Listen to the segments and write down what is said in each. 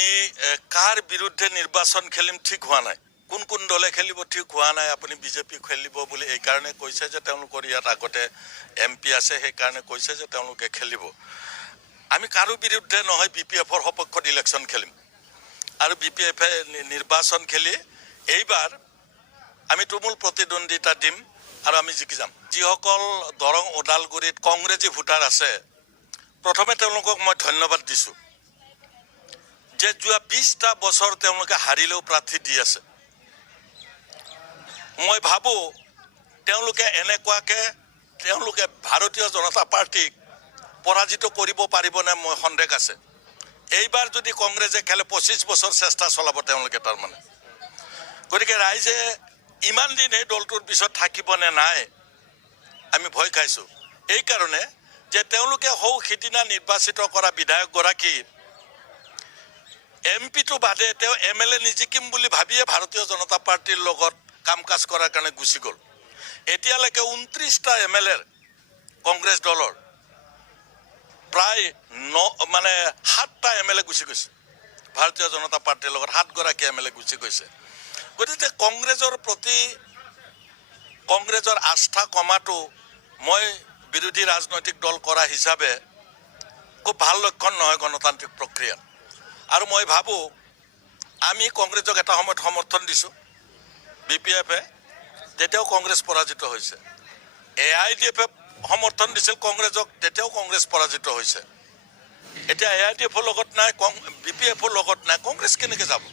আমি কাৰ বিৰুদ্ধে নিৰ্বাচন খেলিম ঠিক হোৱা নাই কোন কোন দলে খেলিব ঠিক হোৱা নাই আপুনি বিজেপি খেলিব বুলি এই কাৰণে কৈছে যে তেওঁলোকৰ ইয়াত আগতে এমপি আছে সেই কাৰণে কৈছে যে তেওঁলোকে খেলিব আমি কাৰো বিৰুদ্ধে নহয় বিপিএফৰ সপক্ষত ইলেকশ্যন খেলিম আৰু বিপিএফে নিৰ্বাচন খেলি এইবাৰ আমি তুমুল প্ৰতিদ্বন্দ্বিতা দিম আৰু আমি জিকি যাম যিসকল দৰং ওদালগুৰিত কংগ্ৰেছী ভোটাৰ আছে প্ৰথমে তেওঁলোকক মই ধন্যবাদ দিছোঁ যে যোৱা 20টা বছৰ তেওঁলোকে হাৰিলেও প্ৰাৰ্থী দি আছে মই ভাবো তেওঁলোকে এনেকুৱাকে তেওঁলোকে ভাৰতীয় জনতা পাৰ্টিক পৰাজিত কৰিব পাৰিবনে মই সন্দেহ আছে এইবাৰ যদি কংগ্ৰেছে খেলে 25 বছৰ চেষ্টা চলাব তেওঁলোকে তাৰমানে গতিকে ৰাইজে ইমান দিন এই দলটোৰ পিছত থাকিবনে নাই আমি ভয় খাইছোঁ এই কাৰণে যে তেওঁলোকে হৌ সিদিনা নিৰ্বাচিত কৰা বিধায়কগৰাকী এমপিটো বাদে তেওঁ MLA নিজিকিম বুলি ভাবিয়ে ভাৰতীয় জনতা পাৰ্টিৰ লগত কাম কাজ কৰাৰ কাৰণে গুচি গ'ল এতিয়ালৈকে 29টা MLA কংগ্ৰেছ দলৰ প্ৰায় 7টা MLA গুচি গৈছে ভাৰতীয় জনতা পাৰ্টিৰ লগত 7 গৰাকী MLA গুচি গৈছে গতিকে কংগ্ৰেছৰ প্ৰতি কংগ্ৰেছৰ আস্থা কমাটো মই বিৰোধী ৰাজনৈতিক দল কৰা হিচাপে খুব ভাল লক্ষণ নহয় গণতান্ত্ৰিক প্ৰক্ৰিয়া আৰু মই ভাবো আমি কংগ্ৰেছক এটা সময়ত সমৰ্থন দিছোঁ বিপিএফে তেতিয়াও কংগ্ৰেছ পৰাজিত হৈছে AIDFে সমৰ্থন দিছিল কংগ্ৰেছক তেতিয়াও কংগ্ৰেছ পৰাজিত হৈছে এতিয়া AIDFৰ লগত নাই বিপিএফৰ লগত নাই কংগ্ৰেছ কেনেকৈ যাব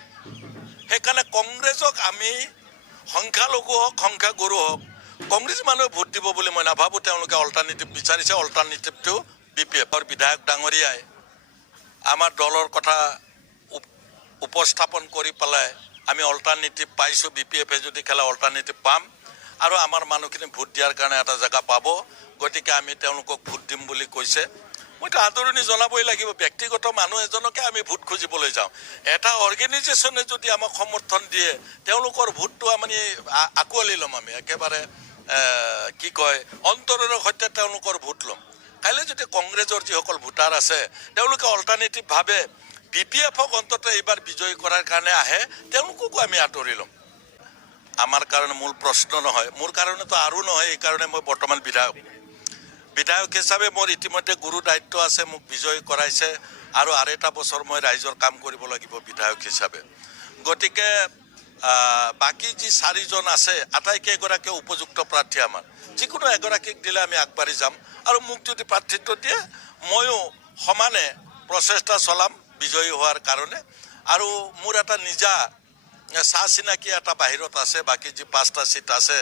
সেইকাৰণে কংগ্ৰেছক আমি সংখ্যালঘু হওক সংখ্যাগুৰু হওক কংগ্ৰেছ মানুহে ভোট দিব বুলি মই নাভাবোঁ তেওঁলোকে অল্টাৰনেটিভ বিচাৰিছে অল্টাৰনেটিভটো বিপিএফৰ বিধায়ক ডাঙৰীয়াই আমাৰ দলৰ কথা উপস্থাপন কৰি পেলাই আমি অল্টাৰনেটিভ পাইছোঁ বিপিএফে যদি খেলা অল্টাৰনেটিভ পাম আৰু আমাৰ মানুহখিনি ভোট দিয়াৰ কাৰণে এটা জেগা পাব গতিকে আমি তেওঁলোকক ভোট দিম বুলি কৈছে মইতো আদৰণি জনাবই লাগিব ব্যক্তিগত মানুহ এজনকে আমি ভোট খুজিবলৈ যাওঁ এটা অৰ্গেনাইজেশ্যনে যদি আমাক সমৰ্থন দিয়ে তেওঁলোকৰ ভোটটো আমি আঁকোৱালি ল'ম আমি একেবাৰে কি কয় অন্তৰৰ সৈতে তেওঁলোকৰ ভোট ল'ম কাইলৈ যদি কংগ্ৰেছৰ যিসকল ভোটাৰ আছে তেওঁলোকে অল্টাৰনেটিভভাৱে বিপিএফক অন্ততঃ এইবাৰ বিজয়ী কৰাৰ কাৰণে আহে তেওঁলোককো আমি আঁতৰি ল'ম আমাৰ কাৰণে মূল প্ৰশ্ন নহয় মোৰ কাৰণেতো আৰু নহয় এই কাৰণে মই বৰ্তমান বিধায়ক হিচাপে মোৰ ইতিমধ্যে গুৰু দায়িত্ব আছে মোক বিজয়ী কৰাইছে আৰু এটা বছৰ মই ৰাইজৰ কাম কৰিব লাগিব বিধায়ক হিচাপে গতিকে বাকি যি 4জন আছে আটাইকেইগৰাকী উপযুক্ত প্ৰাৰ্থী আমাৰ যিকোনো এগৰাকীক দিলে আমি আগবাঢ়ি যাম আৰু মোক যদি প্ৰাৰ্থিত্ব দিয়ে ময়ো সমানে প্ৰচেষ্টা চলাম বিজয়ী হোৱাৰ কাৰণে আৰু মোৰ এটা নিজা চিনাকি এটা বাহিৰত আছে বাকি যি 5টা সিট আছে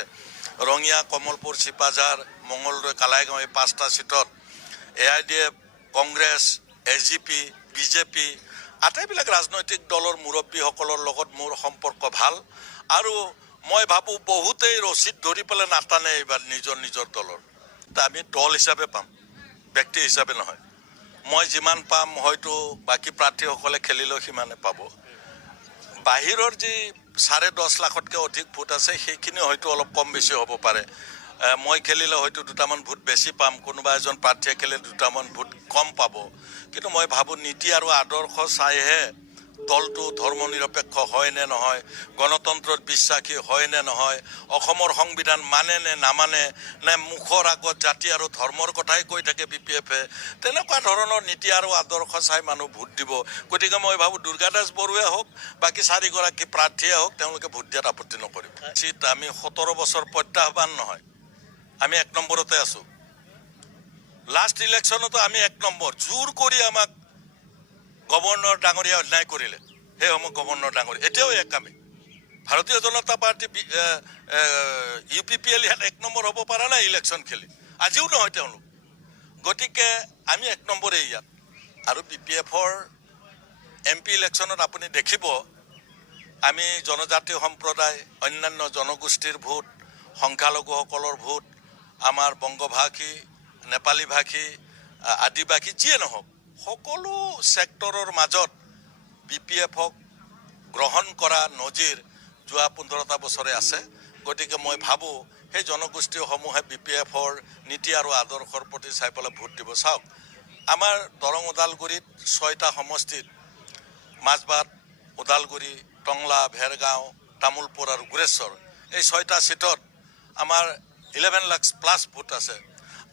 ৰঙিয়া কমলপুৰ চিপাঝাৰ মঙ্গলদৈ কালাইগাঁও এই 5টা সিটত AIDF কংগ্ৰেছ SGP বিজেপি আটাইবিলাক ৰাজনৈতিক দলৰ মুৰব্বীসকলৰ লগত মোৰ সম্পৰ্ক ভাল আৰু মই ভাবোঁ বহুতেই ৰচিদ ধৰি পেলাই নাটানে এইবাৰ নিজৰ দলৰ আমি দল হিচাপে পাম ব্যক্তি হিচাপে নহয় মই যিমান পাম হয়তো বাকি প্ৰাৰ্থীসকলে খেলিলেও সিমানে পাব বাহিৰৰ যি 10.5 লাখতকৈ অধিক ভোট আছে সেইখিনি হয়তো অলপ কম বেছি হ'ব পাৰে মই খেলিলে হয়তো 2টামান ভোট বেছি পাম কোনোবা এজন প্ৰাৰ্থীয়ে খেলিলে 2টামান ভোট কম পাব কিন্তু মই ভাবোঁ নীতি আৰু আদৰ্শ চাইহে দলটো ধৰ্ম নিৰপেক্ষ হয় নে নহয় গণতন্ত্ৰত বিশ্বাসী হয় নে নহয় অসমৰ সংবিধান মানে নে নামানে নে মুখৰ আগত জাতি আৰু ধৰ্মৰ কথাই কৈ থাকে বিপিএফে তেনেকুৱা ধৰণৰ নীতি আৰু আদৰ্শ চাই মানুহ ভোট দিব গতিকে মই ভাবোঁ দুৰ্গা দাস বৰুৱাই হওক বাকি 4গৰাকী প্ৰাৰ্থীয়ে হওক তেওঁলোকে ভোট দিয়াত আপত্তি নকৰিব আমি 17 বছৰ প্ৰত্যাহ্বান নহয় আমি 1 নম্বৰতে আছোঁ লাষ্ট ইলেকশ্যনতো আমি 1 নম্বৰ জোৰ কৰি আমাক গভৰ্ণৰ ডাঙৰীয়া অন্যায় কৰিলে সেই সময় গভৰ্ণৰ ডাঙৰীয়া এতিয়াও এক আমি ভাৰতীয় জনতা পাৰ্টি UPPL ইয়াত 1 নম্বৰ হ'ব পৰা নাই ইলেকশ্যন খেলি আজিও নহয় তেওঁলোক গতিকে আমি 1 নম্বৰে ইয়াত আৰু BPFৰ MP ইলেকশ্যনত আপুনি দেখিব আমি জনজাতীয় সম্প্ৰদায় অন্যান্য জনগোষ্ঠীৰ ভোট সংখ্যালঘুসকলৰ ভোট আমাৰ বংগভাষী নেপালী ভাষী আদিবাসী যিয়ে নহওক সকলো সেক্টৰৰ মাজত BPFক গ্ৰহণ কৰা নজিৰ যোৱা 15টা বছৰে আছে গতিকে মই ভাবোঁ সেই জনগোষ্ঠীসমূহে BPFৰ নীতি আৰু আদৰ্শৰ প্ৰতি চাই পেলাই ভোট দিব চাওক আমাৰ দৰং ওদালগুৰিত 6টা সমষ্টিত মাজবাট, ওদালগুৰি, টংলা, ভেৰগাঁও, তামোলপুৰ আৰু গুৰেশ্বৰ এই 6টা সিটত আমাৰ 11 লাখ প্লাছ ভোট আছে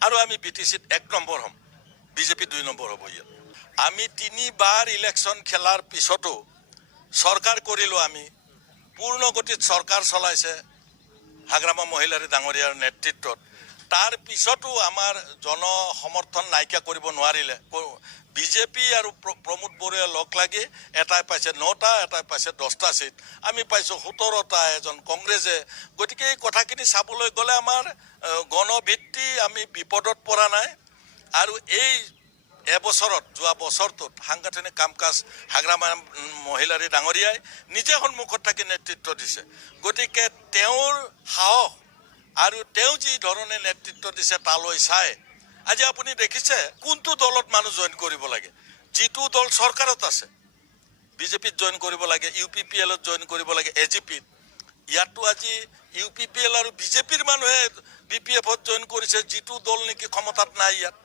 আৰু আমি BTCত 1 নম্বৰ হ'ম, বিজেপি 2 নম্বৰ হ'ব। ইয়াত আমি 3বাৰ ইলেকশ্যন খেলাৰ পিছতো চৰকাৰ কৰিলোঁ, আমি পূৰ্ণ গতিত চৰকাৰ চলাইছে হাগ্ৰামা মহিলাৰী ডাঙৰীয়াৰ নেতৃত্বত। তাৰ পিছতো আমাৰ জনসমৰ্থন নাইকিয়া কৰিব নোৱাৰিলে। বিজেপি আৰু প্ৰমোদ বড়োৱে লগ লাগি এটাই পাইছে 9টা, এটাই পাইছে 10টা সিট, আমি পাইছোঁ 17টা, এজন কংগ্ৰেছে। গতিকে এই কথাখিনি চাবলৈ গ'লে আমাৰ গণভিত্তি আমি বিপদত পৰা নাই। আৰু এই এবছৰত, যোৱা বছৰটোত সাংগঠনিক কাম কাজ হাগ্ৰামা মহিলাৰী ডাঙৰীয়াই নিজে সন্মুখত থাকি নেতৃত্ব দিছে। গতিকে তেওঁৰ সাহস আৰু তেওঁ যি ধৰণে নেতৃত্ব দিছে তালৈ চাই আজি আপুনি দেখিছে কোনটো দলত মানুহ জইন কৰিব লাগে। যিটো দল চৰকাৰত আছে, বিজেপিত জইন কৰিব লাগে, UPPLত জইন কৰিব লাগে, AGPত। ইয়াতো আজি UPPL আৰু বিজেপিৰ মানুহে BPFত জইন কৰিছে, যিটো দল নেকি ক্ষমতাত নাই ইয়াত।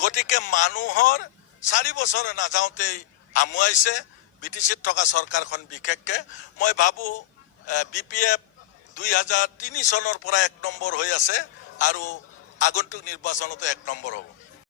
গতিকে মানুহৰ 4 বছৰ নাযাওঁতেই আমুৱাইছে BTCত থকা চৰকাৰখন। বিশেষকৈ মই ভাবোঁ BPF 2003 চনৰ পৰা 1 নম্বৰ হৈ আছে আৰু আগন্তুক নিৰ্বাচনতো 1 নম্বৰ হ'ব।